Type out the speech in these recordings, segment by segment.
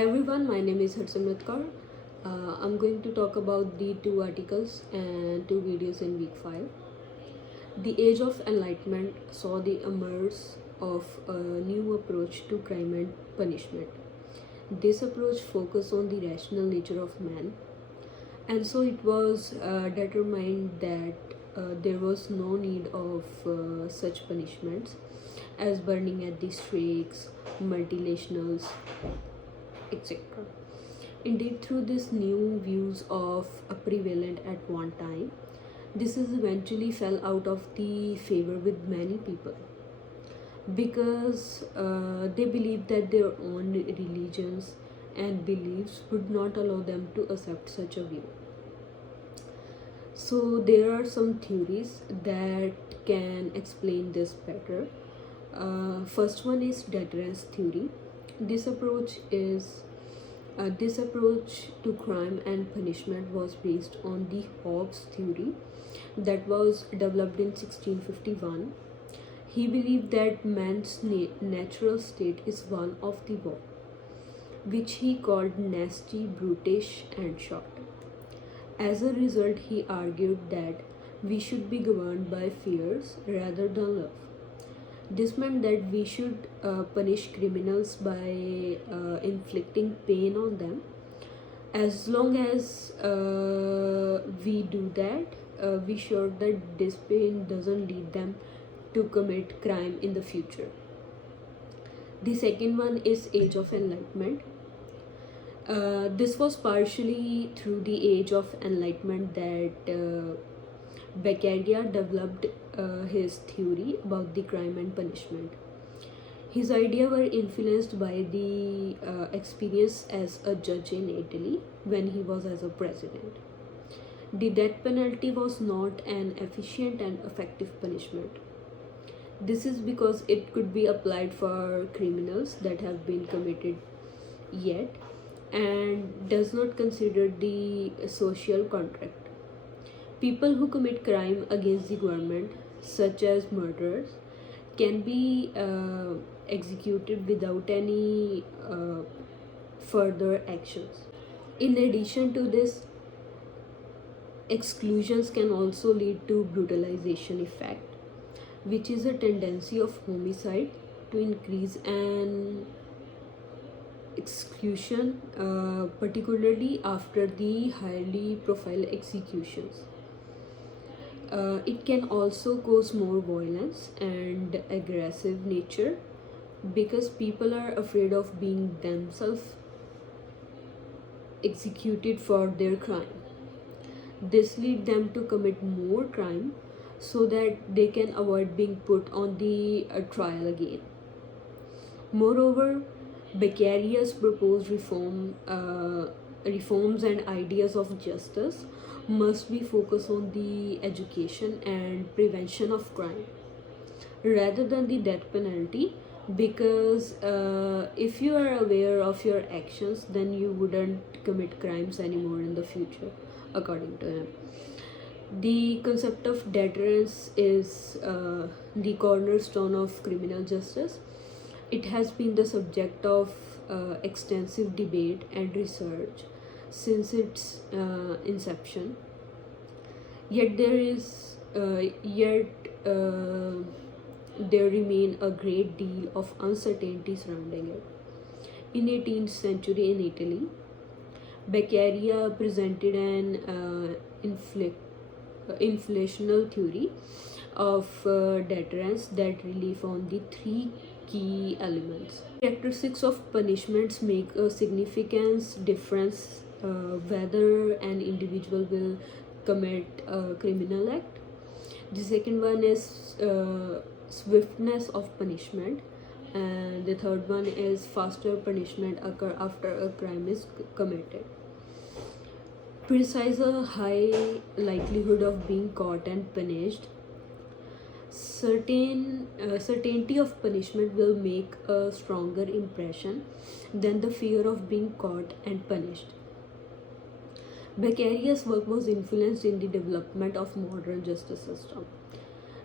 Everyone, my name is Harsimrat. I'm going to talk about the two articles and two videos in week 5. The Age of Enlightenment saw the emerge of a new approach to crime and punishment. This approach focused on the rational nature of man, and so it was determined that there was no need of such punishments as burning at the stakes, mutilations, etc. Indeed, through these new views of a prevalent at one time, this is eventually fell out of the favor with many people because they believed that their own religions and beliefs would not allow them to accept such a view. So there are some theories that can explain this better. First one is deterrence theory. This approach is this approach to crime and punishment was based on the Hobbes theory that was developed in 1651. He believed that man's natural state is one of the war, which he called nasty, brutish, and short. As a result, he argued that we should be governed by fears rather than love. This meant that we should punish criminals by inflicting pain on them. As long as we do that, we sure that this pain doesn't lead them to commit crime in the future. The second one is Age of Enlightenment. This was partially through the Age of Enlightenment that Beccaria developed his theory about the crime and punishment. His ideas were influenced by the experience as a judge in Italy when he was as a president. The death penalty was not an efficient and effective punishment. This is because it could be applied for criminals that have been committed yet and does not consider the social contract. People who commit crime against the government, such as murderers, can be executed without any further actions. In addition to this, exclusions can also lead to brutalization effect, which is a tendency of homicide to increase and exclusion, particularly after the highly profile executions. It can also cause more violence and aggressive nature because people are afraid of being themselves executed for their crime. This leads them to commit more crime so that they can avoid being put on the trial again. Moreover, Beccaria's proposed reforms and ideas of justice must be focused on the education and prevention of crime rather than the death penalty, because if you are aware of your actions, then you wouldn't commit crimes anymore in the future, according to him. The concept of deterrence is the cornerstone of criminal justice. It has been the subject of extensive debate and research since its inception. Yet there remain a great deal of uncertainty surrounding it. In 18th century in Italy, Beccaria presented an inflational theory of deterrence that relief on the three key elements. Characteristics of punishments make a significant difference whether an individual will commit a criminal act. The second one is swiftness of punishment, and the third one is faster punishment occur after a crime is committed. Precise a high likelihood of being caught and punished. Certainty of punishment will make a stronger impression than the fear of being caught and punished. Beccaria's work was influenced in the development of modern justice system.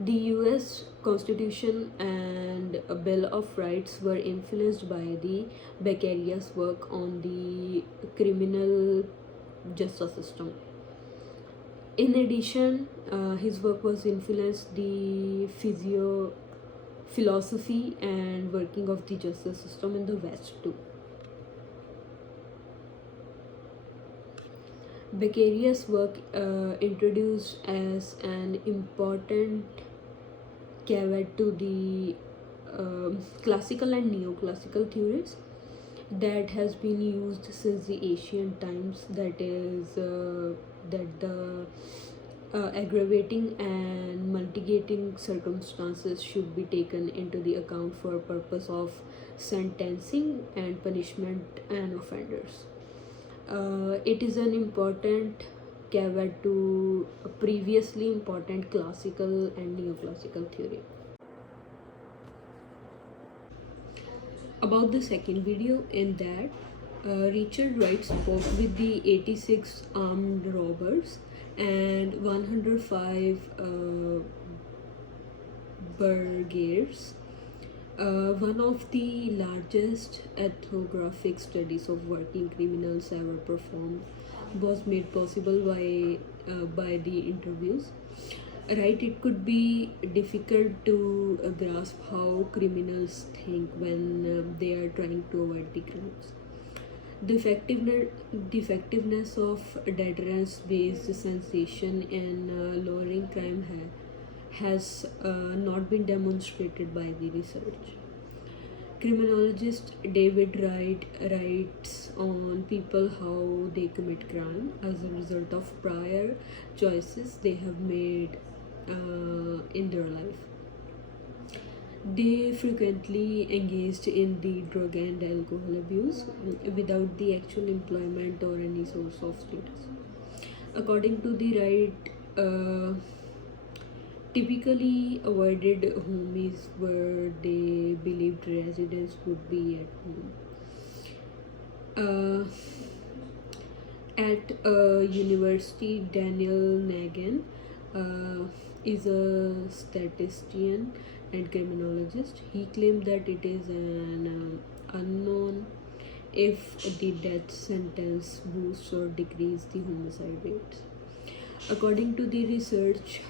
The US Constitution and and a Bill of Rights were influenced by the Beccaриa's work on the criminal justice system. In addition, his work was influenced the philosophy and working of the justice system in the West too. Beccaria's work introduced as an important caveat to the classical and neoclassical theories that has been used since the ancient times. That is, that the aggravating and mitigating circumstances should be taken into the account for purpose of sentencing and punishment and offenders. It is an important caveat to a previously important classical and neoclassical theory. About the second video, in that Richard Wright spoke with the 86 armed robbers and 105 burglars. One of the largest ethnographic studies of working criminals ever performed was made possible by the interviews. Right, it could be difficult to grasp how criminals think when they are trying to avoid the crimes. The effectiveness of deterrence-based sensation in lowering crime has not been demonstrated by the research. Criminologist David Wright writes on people how they commit crime as a result of prior choices they have made in their life. They frequently engaged in the drug and alcohol abuse without the actual employment or any source of status. According to the Wright, typically avoided homes where they believed residents would be at home. At university, Daniel Nagin is a statistician and criminologist. He claimed that it is an unknown if the death sentence boosts or decreases the homicide rates. According to the research,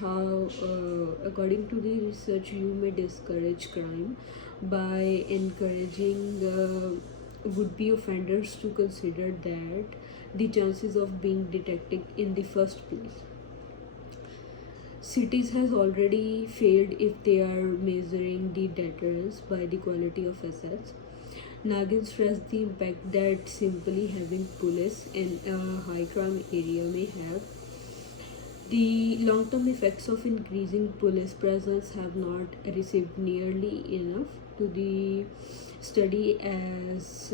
you may discourage crime by encouraging would-be offenders to consider that the chances of being detected in the first place. Cities has already failed if they are measuring the deterrence by the quality of assets. Nagin stressed the impact that simply having police in a high crime area may have. The long-term effects of increasing police presence have not received nearly enough to the study as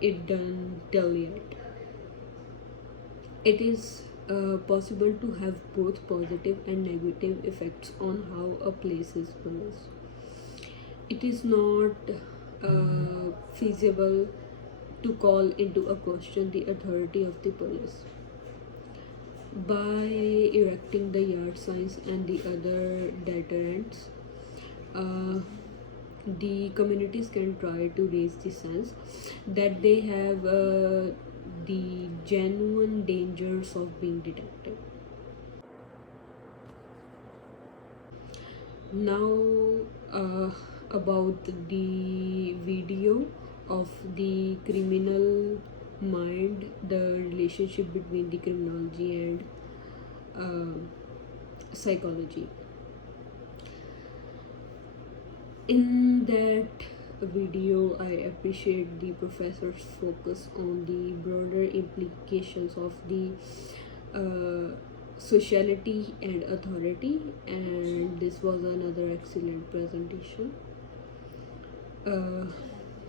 it done till yet. It is possible to have both positive and negative effects on how a place is policed. It is not feasible to call into a question the authority of the police. By erecting the yard signs and the other deterrents, the communities can try to raise the sense that they have the genuine dangers of being detected. Now, about the video of the criminal mind, the relationship between the criminology and psychology. In that video, I appreciate the professor's focus on the broader implications of the sociality and authority, and this was another excellent presentation.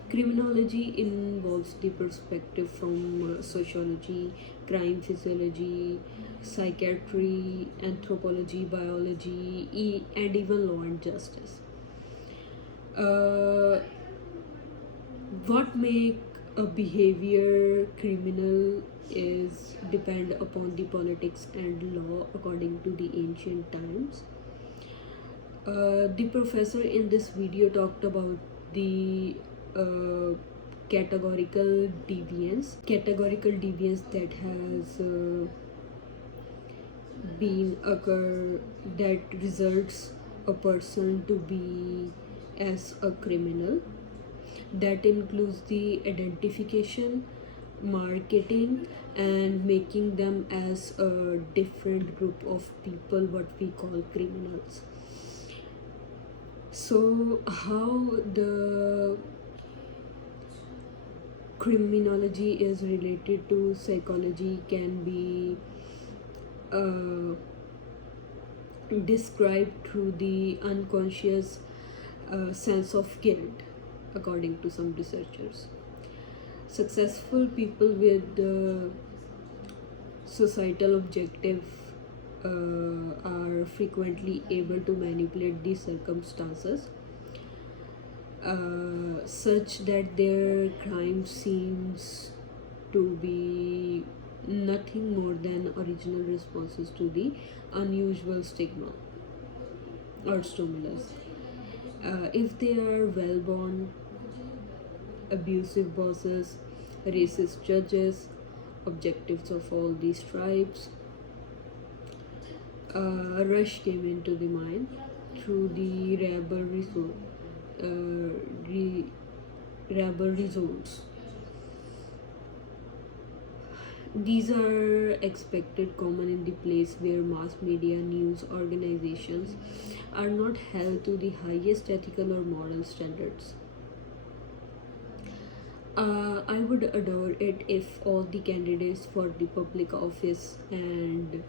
Criminology involves the perspective from sociology, crime physiology, psychiatry, anthropology, biology, and even law and justice. What make a behavior criminal is depend upon the politics and law according to the ancient times. The professor in this video talked about the uh, categorical deviance that has been occur that results a person to be as a criminal. That includes the identification, marketing, and making them as a different group of people, what we call criminals. So how the criminology is related to psychology can be uh, described through the unconscious sense of guilt, according to some researchers. Successful people with societal objective are frequently able to manipulate these circumstances such that their crime seems to be nothing more than original responses to the unusual stigma or stimulus. If they are well born, abusive bosses, racist judges, objectives of all these tribes, a rush came into the mind through the rivalry zones. These are expected common in the place where mass media news organizations are not held to the highest ethical or moral standards. I would adore it if all the candidates for the public office and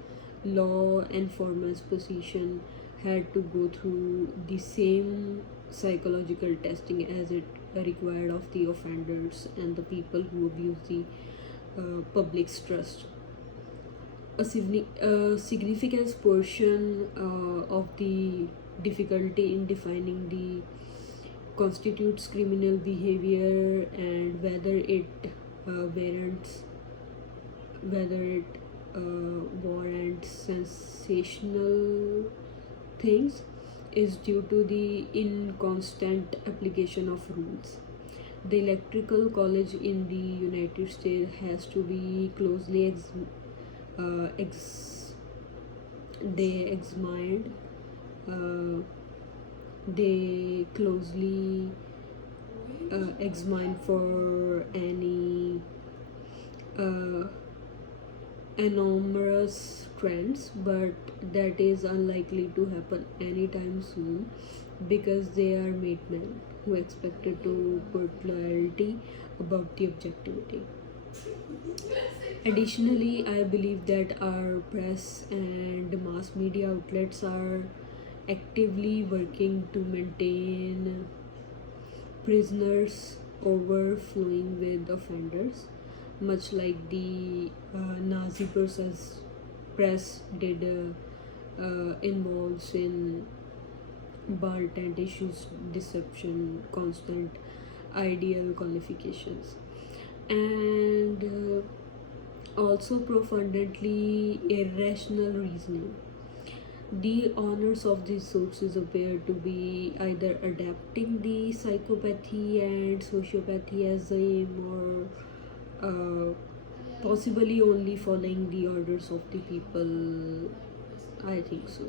law enforcement position had to go through the same psychological testing as it required of the offenders and the people who abuse the public's trust. A significant portion of the difficulty in defining the constitutes criminal behavior and whether it warrants sensational things is due to the inconstant application of rules. The electoral college in the United States has to be closely examined. Uh, they closely examine for any uh, anomalous trends, but that is unlikely to happen anytime soon because they are made men who expected to put loyalty above the objectivity. Additionally, I believe that our press and mass media outlets are actively working to maintain prisoners overflowing with offenders, much like the Nazi press did involves in bartend issues, deception, constant ideal qualifications, and also profoundly irrational reasoning. The owners of these sources appear to be either adapting the psychopathy and sociopathy as aim or possibly only following the orders of the people. I think so.